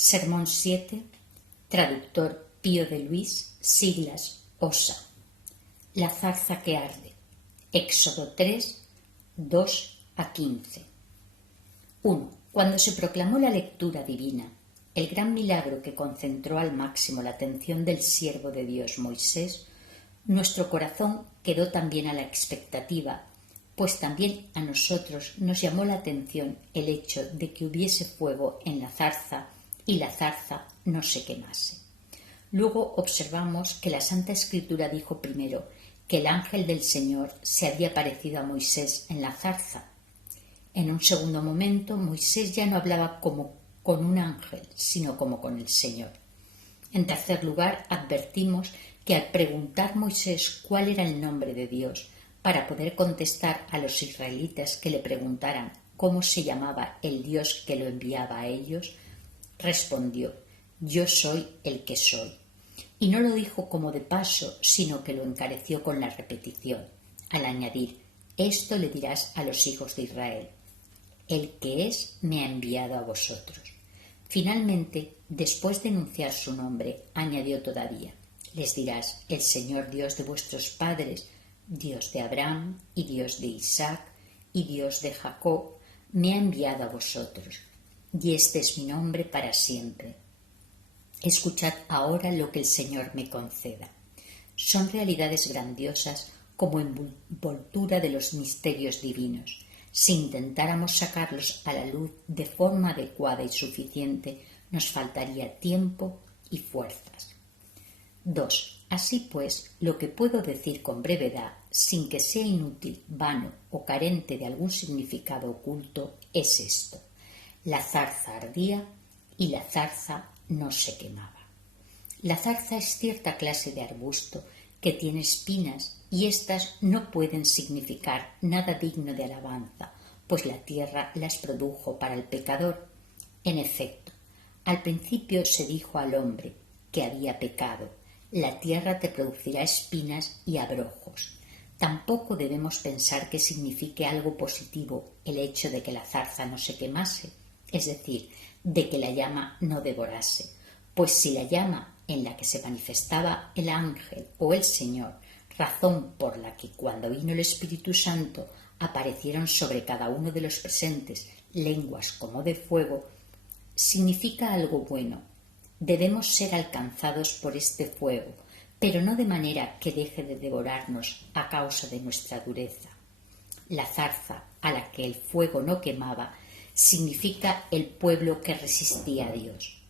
Sermón 7, traductor Pío de Luis, siglas OSA. La zarza que arde. Éxodo 3, 2 a 15. 1. Cuando se proclamó la lectura divina, el gran milagro que concentró al máximo la atención del siervo de Dios Moisés, nuestro corazón quedó también a la expectativa, pues también a nosotros nos llamó la atención el hecho de que hubiese fuego en la zarza y la zarza no se quemase. Luego observamos que la Santa Escritura dijo primero que el ángel del Señor se había parecido a Moisés en la zarza. En un segundo momento, Moisés ya no hablaba como con un ángel, sino como con el Señor. En tercer lugar, advertimos que al preguntar Moisés cuál era el nombre de Dios, para poder contestar a los israelitas que le preguntaran cómo se llamaba el Dios que lo enviaba a ellos, respondió: «Yo soy el que soy». Y no lo dijo como de paso, sino que lo encareció con la repetición, al añadir: «Esto le dirás a los hijos de Israel: el que es me ha enviado a vosotros». Finalmente, después de enunciar su nombre, añadió todavía: «Les dirás: el Señor Dios de vuestros padres, Dios de Abraham y Dios de Isaac y Dios de Jacob, me ha enviado a vosotros, y este es mi nombre para siempre. Escuchad ahora lo que el Señor me conceda». Son realidades grandiosas como envoltura de los misterios divinos. Si intentáramos sacarlos a la luz de forma adecuada y suficiente, nos faltaría tiempo y fuerzas. 2. Así pues, lo que puedo decir con brevedad, sin que sea inútil, vano o carente de algún significado oculto, es esto: la zarza ardía y la zarza no se quemaba. La zarza es cierta clase de arbusto que tiene espinas, y éstas no pueden significar nada digno de alabanza, pues la tierra las produjo para el pecador. En efecto, al principio se dijo al hombre que había pecado: la tierra te producirá espinas y abrojos. Tampoco debemos pensar que signifique algo positivo el hecho de que la zarza no se quemase, es decir, de que la llama no devorase, pues si la llama en la que se manifestaba el ángel o el Señor, razón por la que cuando vino el Espíritu Santo aparecieron sobre cada uno de los presentes lenguas como de fuego, significa algo bueno. Debemos ser alcanzados por este fuego, pero no de manera que deje de devorarnos a causa de nuestra dureza. La zarza a la que el fuego no quemaba significa el pueblo que resistía a Dios.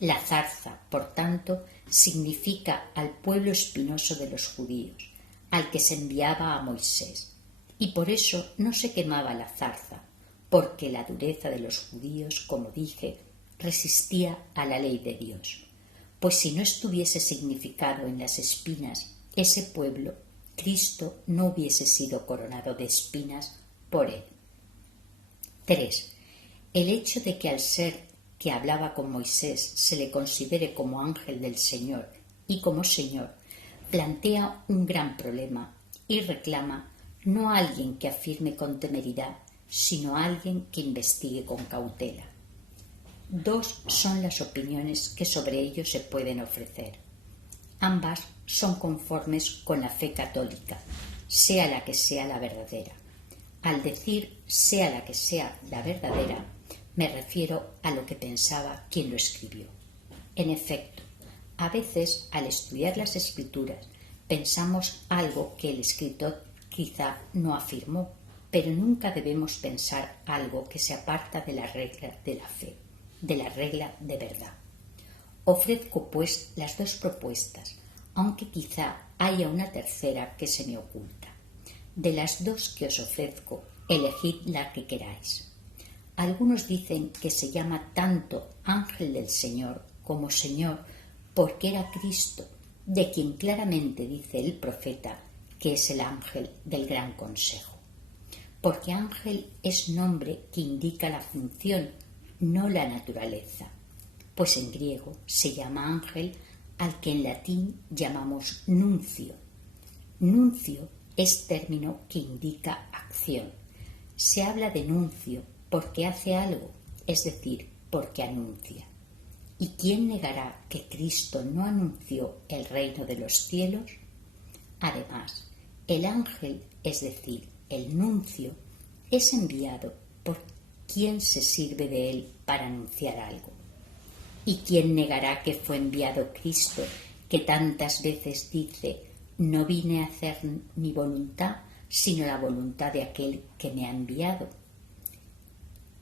La zarza, por tanto, significa al pueblo espinoso de los judíos, al que se enviaba a Moisés. Y por eso no se quemaba la zarza, porque la dureza de los judíos, como dije, resistía a la ley de Dios. Pues si no estuviese significado en las espinas ese pueblo, Cristo no hubiese sido coronado de espinas por él. 3. El hecho de que al ser que hablaba con Moisés se le considere como ángel del Señor y como Señor, plantea un gran problema y reclama no a alguien que afirme con temeridad, sino a alguien que investigue con cautela. 2 son las opiniones que sobre ello se pueden ofrecer. Ambas son conformes con la fe católica, sea la que sea la verdadera. Al decir sea la que sea la verdadera, me refiero a lo que pensaba quien lo escribió. En efecto, a veces al estudiar las Escrituras pensamos algo que el escritor quizá no afirmó, pero nunca debemos pensar algo que se aparta de la regla de la fe, de la regla de verdad. Ofrezco pues las dos propuestas, aunque quizá haya una tercera que se me oculta. De las dos que os ofrezco, elegid la que queráis. Algunos dicen que se llama tanto ángel del Señor como Señor porque era Cristo, de quien claramente dice el profeta que es el ángel del gran consejo. Porque ángel es nombre que indica la función, no la naturaleza, pues en griego se llama ángel al que en latín llamamos nuncio. Nuncio es término que indica acción. Se habla de nuncio porque hace algo, es decir, porque anuncia. ¿Y quién negará que Cristo no anunció el reino de los cielos? Además, el ángel, es decir, el nuncio, es enviado por quien se sirve de él para anunciar algo. ¿Y quién negará que fue enviado Cristo, que tantas veces dice: no vine a hacer mi voluntad, sino la voluntad de aquel que me ha enviado?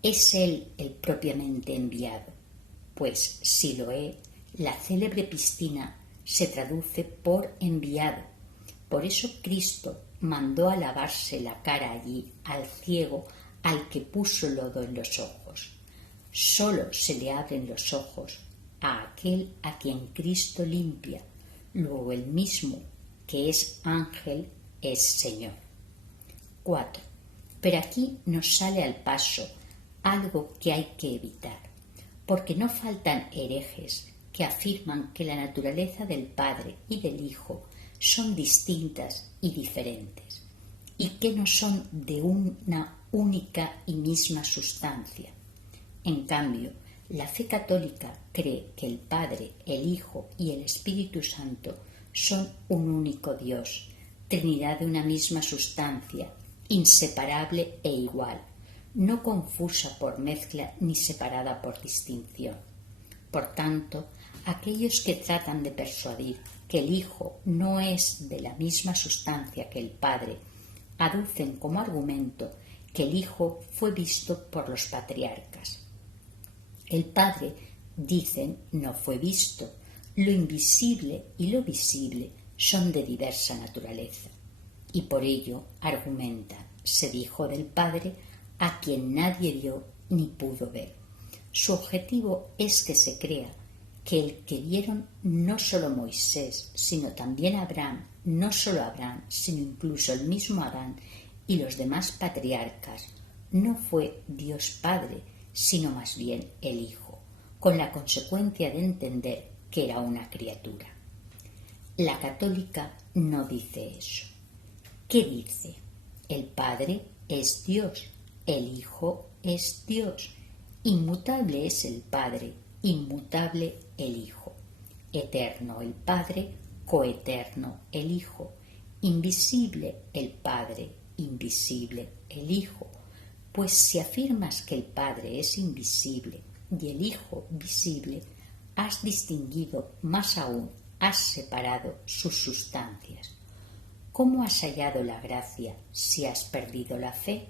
¿Es él el propiamente enviado? Pues si lo es, la célebre piscina se traduce por enviado. Por eso Cristo mandó a lavarse la cara allí al ciego al que puso lodo en los ojos. Solo se le abren los ojos a aquel a quien Cristo limpia. Luego el mismo, que es ángel, es Señor. 4. Pero aquí nos sale al paso algo que hay que evitar, porque no faltan herejes que afirman que la naturaleza del Padre y del Hijo son distintas y diferentes, y que no son de una única y misma sustancia. En cambio, la fe católica cree que el Padre, el Hijo y el Espíritu Santo son un único Dios, Trinidad de una misma sustancia, inseparable e igual, no confusa por mezcla ni separada por distinción. Por tanto, aquellos que tratan de persuadir que el Hijo no es de la misma sustancia que el Padre, aducen como argumento que el Hijo fue visto por los patriarcas. El Padre, dicen, no fue visto. Lo invisible y lo visible son de diversa naturaleza. Y por ello, argumentan, se dijo del Padre a quien nadie vio ni pudo ver. Su objetivo es que se crea que el que vieron no solo Moisés, sino también Abraham, no solo Abraham, sino incluso el mismo Adán y los demás patriarcas, no fue Dios Padre, sino más bien el Hijo, con la consecuencia de entender que era una criatura. La católica no dice eso. ¿Qué dice? El Padre es Dios, el Hijo es Dios. Inmutable es el Padre, inmutable el Hijo. Eterno el Padre, coeterno el Hijo. Invisible el Padre, invisible el Hijo. Pues si afirmas que el Padre es invisible y el Hijo visible, has distinguido, más aún, has separado sus sustancias. ¿Cómo has hallado la gracia si has perdido la fe?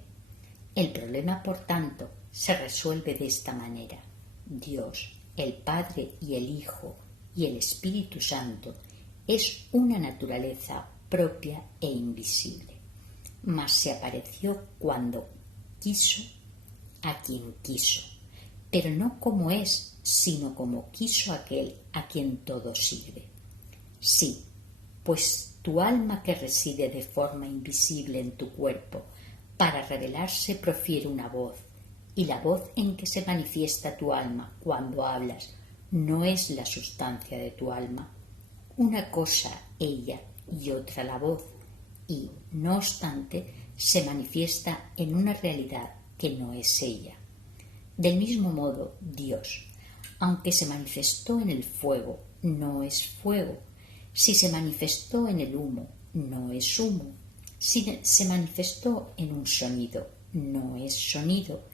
El problema, por tanto, se resuelve de esta manera. Dios, el Padre y el Hijo y el Espíritu Santo es una naturaleza propia e invisible, mas se apareció cuando quiso a quien quiso, pero no como es, sino como quiso aquel a quien todo sirve. Sí, pues tu alma que reside de forma invisible en tu cuerpo, para revelarse profiere una voz, y la voz en que se manifiesta tu alma cuando hablas no es la sustancia de tu alma. Una cosa ella y otra la voz, y, no obstante, se manifiesta en una realidad que no es ella. Del mismo modo, Dios, aunque se manifestó en el fuego, no es fuego. Si se manifestó en el humo, no es humo. Si se manifestó en un sonido, no es sonido.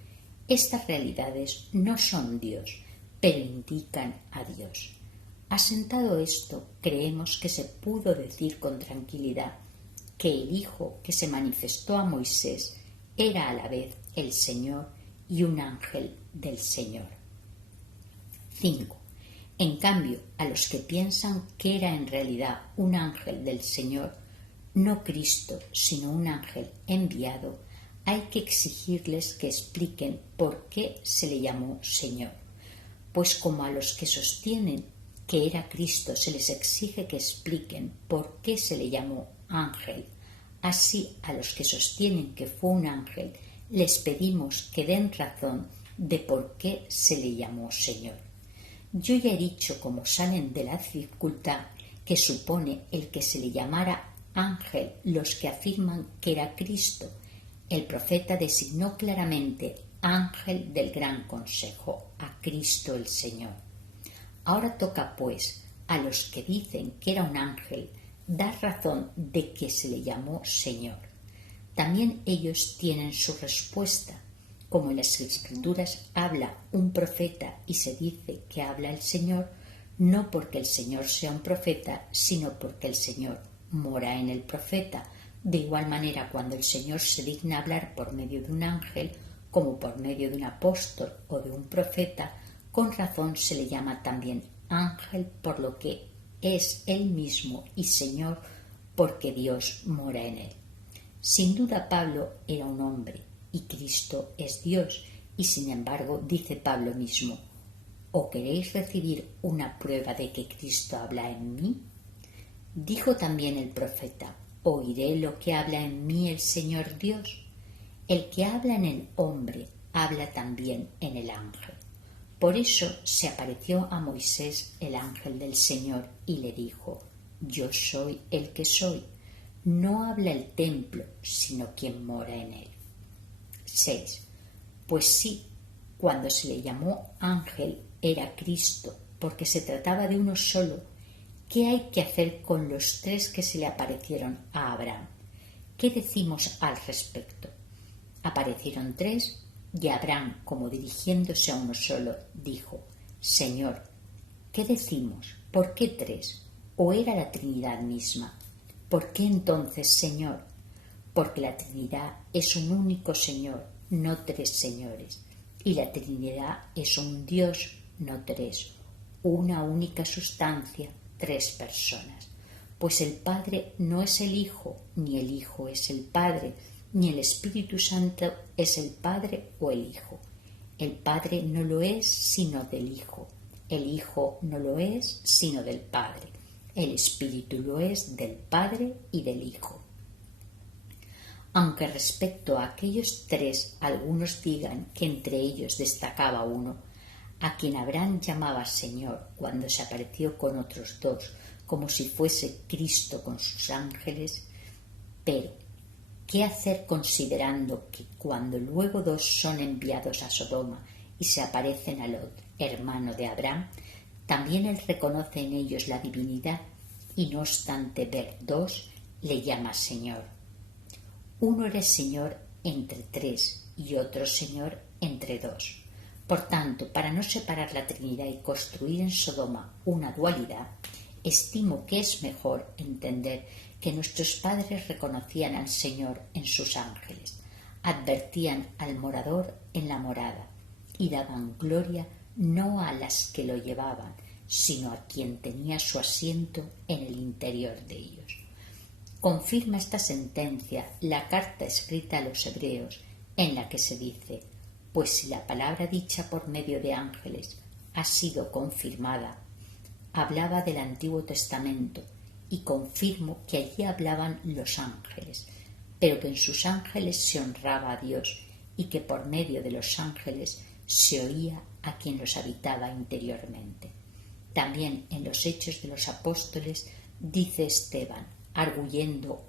Estas realidades no son Dios, pero indican a Dios. Asentado esto, creemos que se pudo decir con tranquilidad que el Hijo que se manifestó a Moisés era a la vez el Señor y un ángel del Señor. 5. En cambio, a los que piensan que era en realidad un ángel del Señor, no Cristo, sino un ángel enviado, hay que exigirles que expliquen por qué se le llamó Señor. Pues como a los que sostienen que era Cristo se les exige que expliquen por qué se le llamó ángel, así a los que sostienen que fue un ángel les pedimos que den razón de por qué se le llamó Señor. Yo ya he dicho cómo salen de la dificultad que supone el que se le llamara ángel los que afirman que era Cristo. El profeta designó claramente ángel del gran consejo a Cristo el Señor. Ahora toca, pues, a los que dicen que era un ángel, dar razón de que se le llamó Señor. También ellos tienen su respuesta. Como en las Escrituras habla un profeta y se dice que habla el Señor, no porque el Señor sea un profeta, sino porque el Señor mora en el profeta. De igual manera, cuando el Señor se digna hablar por medio de un ángel, como por medio de un apóstol o de un profeta, con razón se le llama también ángel, por lo que es él mismo, y Señor, porque Dios mora en él. Sin duda Pablo era un hombre, y Cristo es Dios, y sin embargo dice Pablo mismo: ¿o queréis recibir una prueba de que Cristo habla en mí? Dijo también el profeta: ¿oiré lo que habla en mí el Señor Dios? El que habla en el hombre habla también en el ángel. Por eso se apareció a Moisés el ángel del Señor y le dijo: yo soy el que soy. No habla el templo, sino quien mora en él. 6. Pues sí, cuando se le llamó ángel era Cristo, porque se trataba de uno solo. ¿Qué hay que hacer con los tres que se le aparecieron a Abraham? ¿Qué decimos al respecto? Aparecieron tres, y Abraham, como dirigiéndose a uno solo, dijo: Señor, ¿qué decimos? ¿Por qué tres? ¿O era la Trinidad misma? ¿Por qué entonces Señor? Porque la Trinidad es un único Señor, no tres señores, y la Trinidad es un Dios, no tres, una única sustancia, tres personas. Pues el Padre no es el Hijo, ni el Hijo es el Padre, ni el Espíritu Santo es el Padre o el Hijo. El Padre no lo es sino del Hijo, el Hijo no lo es sino del Padre, el Espíritu lo es del Padre y del Hijo. Aunque respecto a aquellos tres algunos digan que entre ellos destacaba uno, a quien Abraham llamaba Señor cuando se apareció con otros dos, como si fuese Cristo con sus ángeles, pero ¿qué hacer considerando que cuando luego dos son enviados a Sodoma y se aparecen a Lot, hermano de Abraham, también él reconoce en ellos la divinidad y no obstante ver dos, le llama Señor? Uno era Señor entre tres y otro Señor entre dos. Por tanto, para no separar la Trinidad y construir en Sodoma una dualidad, estimo que es mejor entender que nuestros padres reconocían al Señor en sus ángeles, advertían al morador en la morada y daban gloria no a las que lo llevaban, sino a quien tenía su asiento en el interior de ellos. Confirma esta sentencia la carta escrita a los hebreos, en la que se dice: pues si la palabra dicha por medio de ángeles ha sido confirmada, hablaba del Antiguo Testamento, y confirmo que allí hablaban los ángeles, pero que en sus ángeles se honraba a Dios, y que por medio de los ángeles se oía a quien los habitaba interiormente. También en los Hechos de los Apóstoles dice Esteban, arguyendo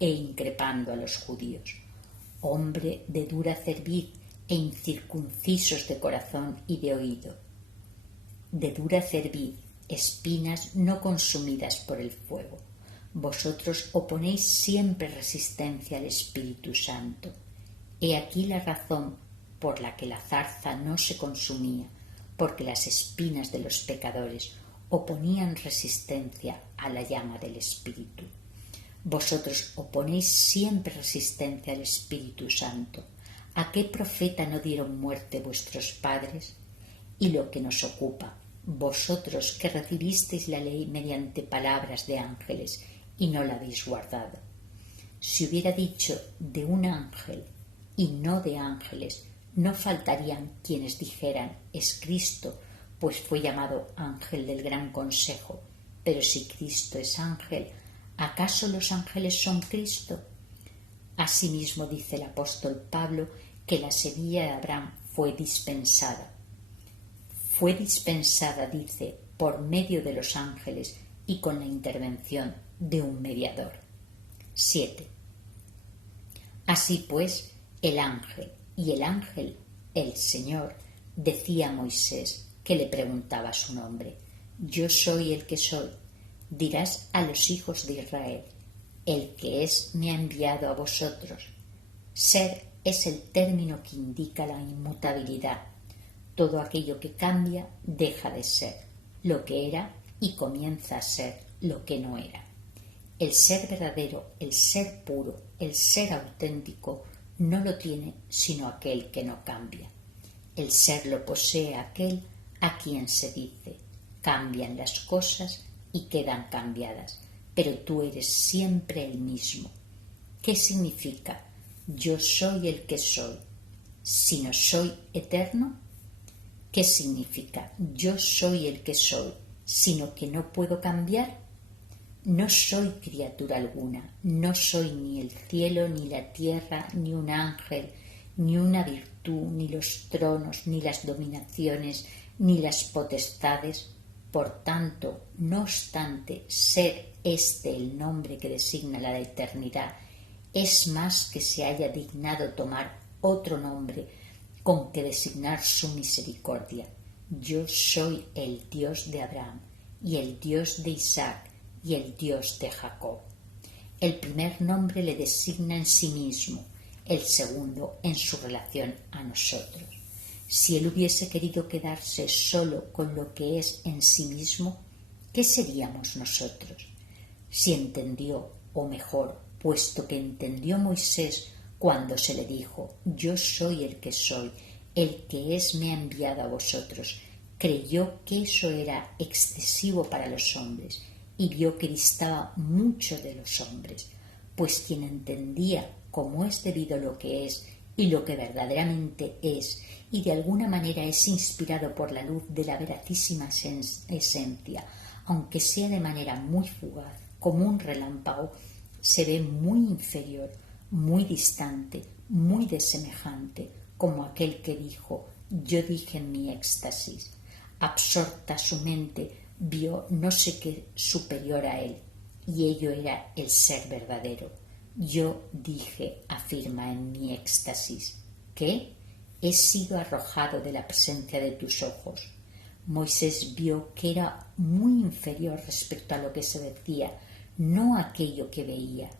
e increpando a los judíos: hombre de dura cerviz e incircuncisos de corazón y de oído, de dura cerviz, espinas no consumidas por el fuego. Vosotros oponéis siempre resistencia al Espíritu Santo. He aquí la razón por la que la zarza no se consumía, porque las espinas de los pecadores oponían resistencia a la llama del Espíritu. Vosotros oponéis siempre resistencia al Espíritu Santo. ¿A qué profeta no dieron muerte vuestros padres? Y lo que nos ocupa, vosotros que recibisteis la ley mediante palabras de ángeles y no la habéis guardado. Si hubiera dicho de un ángel y no de ángeles, no faltarían quienes dijeran: es Cristo, pues fue llamado ángel del gran consejo. Pero si Cristo es ángel, ¿acaso los ángeles son Cristo? Asimismo dice el apóstol Pablo que la semilla de Abraham fue dispensada. Fue dispensada, dice, por medio de los ángeles y con la intervención de un mediador. 7. Así pues, el ángel, el Señor, decía a Moisés, que le preguntaba su nombre: yo soy el que soy. Dirás a los hijos de Israel, el que es me ha enviado a vosotros. Ser es el término que indica la inmutabilidad. Todo aquello que cambia deja de ser lo que era y comienza a ser lo que no era. El ser verdadero, el ser puro, el ser auténtico no lo tiene sino aquel que no cambia. El ser lo posee aquel a quien se dice, cambian las cosas y quedan cambiadas, pero tú eres siempre el mismo. ¿Qué significa? Yo soy el que soy. Si no soy eterno, ¿qué significa? Yo soy el que soy, sino que no puedo cambiar. No soy criatura alguna, no soy ni el cielo, ni la tierra, ni un ángel, ni una virtud, ni los tronos, ni las dominaciones, ni las potestades. Por tanto, no obstante ser este el nombre que designa la eternidad, es más que se haya dignado tomar otro nombre con que designar su misericordia. Yo soy el Dios de Abraham, y el Dios de Isaac, y el Dios de Jacob. El primer nombre le designa en sí mismo, el segundo en su relación a nosotros. Si él hubiese querido quedarse solo con lo que es en sí mismo, ¿qué seríamos nosotros? Si entendió, o mejor, puesto que entendió Moisés cuando se le dijo, yo soy el que soy, el que es me ha enviado a vosotros, creyó que eso era excesivo para los hombres y vio que distaba mucho de los hombres, pues quien entendía cómo es debido lo que es y lo que verdaderamente es, y de alguna manera es inspirado por la luz de la veracísima esencia, aunque sea de manera muy fugaz, como un relámpago, se ve muy inferior, muy distante, muy desemejante, como aquel que dijo, yo dije en mi éxtasis. Absorta su mente, vio no sé qué superior a él, y ello era el ser verdadero. Yo dije, afirma en mi éxtasis, ¿qué? He sido arrojado de la presencia de tus ojos. Moisés vio que era muy inferior respecto a lo que se decía, no aquello que veía,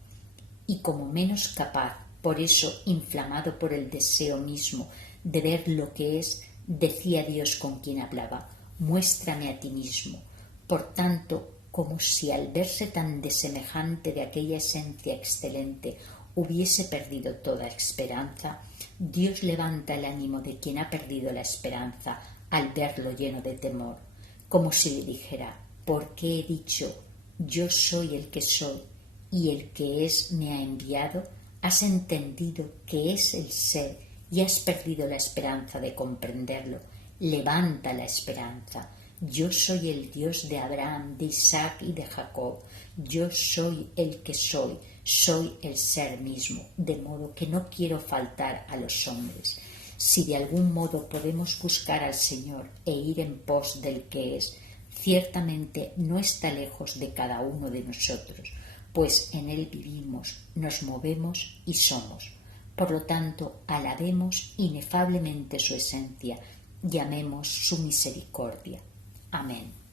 y como menos capaz, por eso inflamado por el deseo mismo de ver lo que es, decía Dios con quien hablaba, muéstrame a ti mismo. Por tanto, como si al verse tan desemejante de aquella esencia excelente hubiese perdido toda esperanza, Dios levanta el ánimo de quien ha perdido la esperanza al verlo lleno de temor, como si le dijera, porque he dicho, yo soy el que soy, y el que es me ha enviado, has entendido que es el ser y has perdido la esperanza de comprenderlo. Levanta la esperanza. Yo soy el Dios de Abraham, de Isaac y de Jacob. Yo soy el que soy el ser mismo, de modo que no quiero faltar a los hombres. Si de algún modo podemos buscar al Señor e ir en pos del que es, ciertamente no está lejos de cada uno de nosotros, pues en él vivimos, nos movemos y somos. Por lo tanto, alabemos inefablemente su esencia, llamemos su misericordia. Amén.